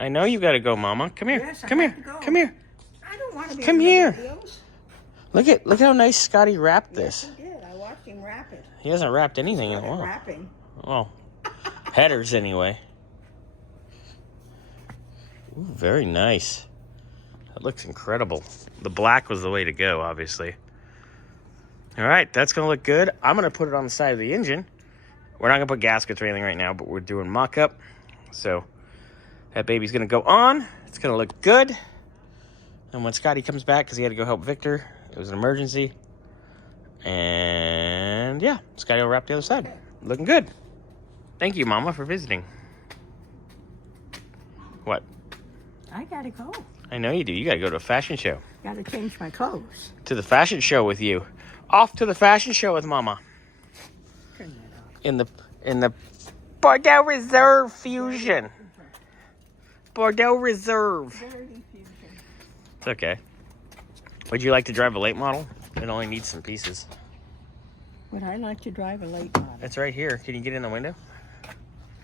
I know you got to go, Mama. Come here. Yes, I Come have here. to go. Come here. I don't want to be Come in here. videos. Look how nice Scotty wrapped this. Yes, he did. I watched him wrap it. He hasn't wrapped anything in a while. Wrapping. Well, headers anyway. Ooh, very nice. That looks incredible. The black was the way to go, obviously. All right, that's going to look good. I'm going to put it on the side of the engine. We're not going to put gaskets or anything right now, but we're doing mock-up. So that baby's going to go on. It's going to look good. And when Scotty comes back, because he had to go help Victor, it was an emergency. And yeah, Scotty will wrap the other side. Okay. Looking good. Thank you, Mama, for visiting. What? I gotta go. I know you do. You got to go to a fashion show. Gotta change my clothes. To the fashion show with you. Off to the fashion show with Mama. Turn that off. In the Bordeaux Reserve Fusion. Bordeaux Reserve. Very fusion. It's okay. Would you like to drive a late model? It only needs some pieces. Would I like to drive a late model? It's right here. Can you get in the window?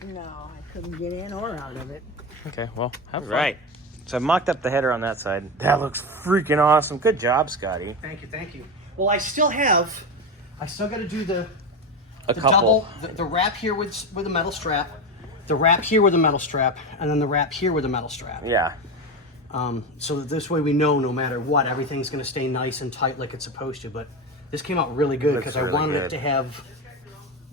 No, I couldn't get in or out of it. Okay, well, have fun. Right. So I mocked up the header on that side. That looks freaking awesome. Good job, Scotty. Thank you. Well, I still got to do the couple. the wrap here with a metal strap, the wrap here with a metal strap, and then the wrap here with a metal strap. Yeah. So that this way we know no matter what, everything's going to stay nice and tight like it's supposed to. But this came out really good because I wanted it to have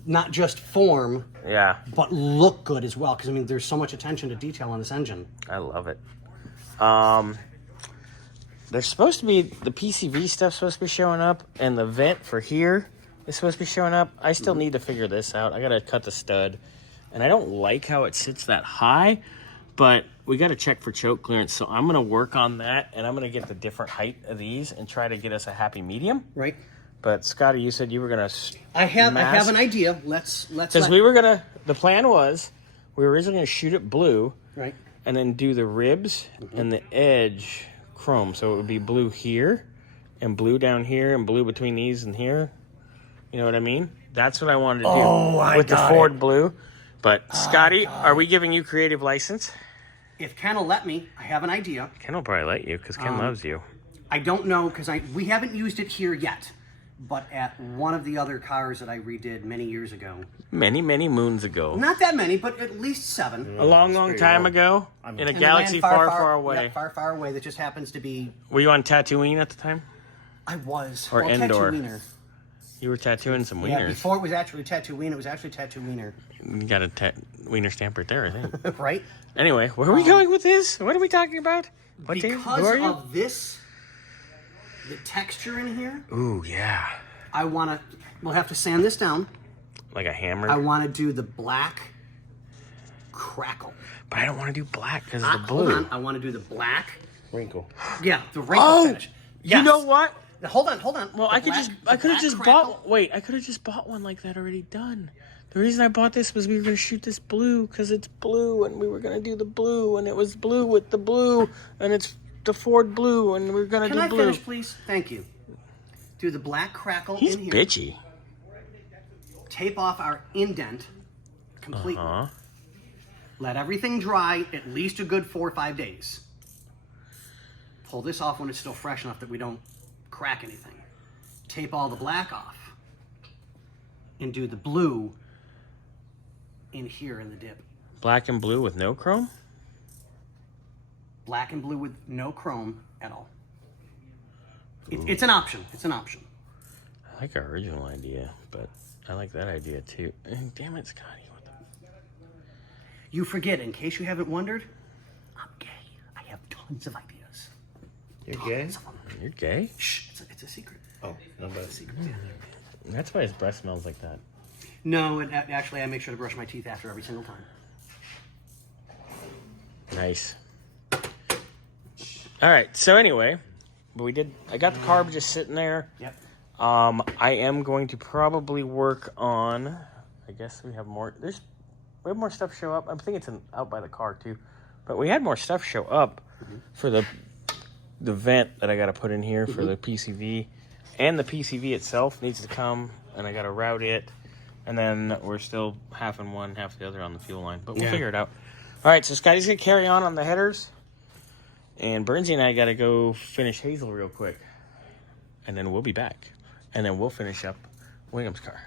not just form, Yeah. but look good as well. Because I mean, there's so much attention to detail on this engine. I love it. There's supposed to be, the PCV stuff's supposed to be showing up, and the vent for here is supposed to be showing up. I still need to figure this out. I got to cut the stud, and I don't like how it sits that high, but we got to check for choke clearance, so I'm going to work on that, and I'm going to get the different height of these and try to get us a happy medium. Right. But Scotty, you said you were going to I have an idea. Let's because we were going to, the plan was, we were originally going to shoot it blue, right, and then do the ribs and the edge chrome. So it would be blue here and blue down here and blue between these and here. You know what I mean? That's what I wanted to do with the Ford blue. But Scotty, are we giving you creative license? If Ken will let me, I have an idea. Ken will probably let you because Ken loves you. I don't know because we haven't used it here yet, but at one of the other cars that I redid many years ago. Many, many moons ago. Not that many, but at least 7. A long, long time ago in a galaxy far, far away. Yeah, far, far away that just happens to be... Were you on Tatooine at the time? I was. Or Endor? Tatooiner. You were tattooing some wieners. Yeah, before it was actually Tatooine, it was actually Tatooiner. You got a wiener stamp right there, I think. Right? Anyway, where are we going with this? What are we talking about? What Because who are you? of this, the texture in here, Ooh, yeah. we'll have to sand this down. Like a hammer? I want to do the black crackle. But I don't want to do black because of the blue. Hold on, I want to do the black. Wrinkle. Yeah, the wrinkle finish. You know what? Now, hold on. Well, I could have just bought one like that already done. The reason I bought this was we were going to shoot this blue because it's blue and we were going to do the blue and it was blue with the blue and it's the Ford blue and we were going to do blue. Can I finish, please? Thank you. Do the black crackle He's in here. bitchy. Tape off our indent completely. Let everything dry at least a good 4 or 5 days. Pull this off when it's still fresh enough that we don't crack anything. Tape all the black off. And do the blue in here in the dip. Black and blue with no chrome? Black and blue with no chrome at all. It's an option. It's an option. I like our original idea, but I like that idea too. Damn it, Scotty. What the... You forget, in case you haven't wondered, I'm gay. I have tons of ideas. You're gay? Tons of them. You're gay? Shh, it's a secret. Oh, not a secret. That's why his breath smells like that. No, actually, I make sure to brush my teeth after every single time. Nice. All right. So anyway, I got the carb just sitting there. Yep. I am going to probably work on. I guess we have more. We have more stuff show up. I think it's out by the car too, but we had more stuff show up for the vent that I got to put in here for the PCV, and the PCV itself needs to come, and I got to route it, and then we're still half in one, half the other on the fuel line, but we'll figure it out. All right, so Scotty's going to carry on the headers. And Bernsey and I got to go finish Hazel real quick. And then we'll be back. And then we'll finish up William's car.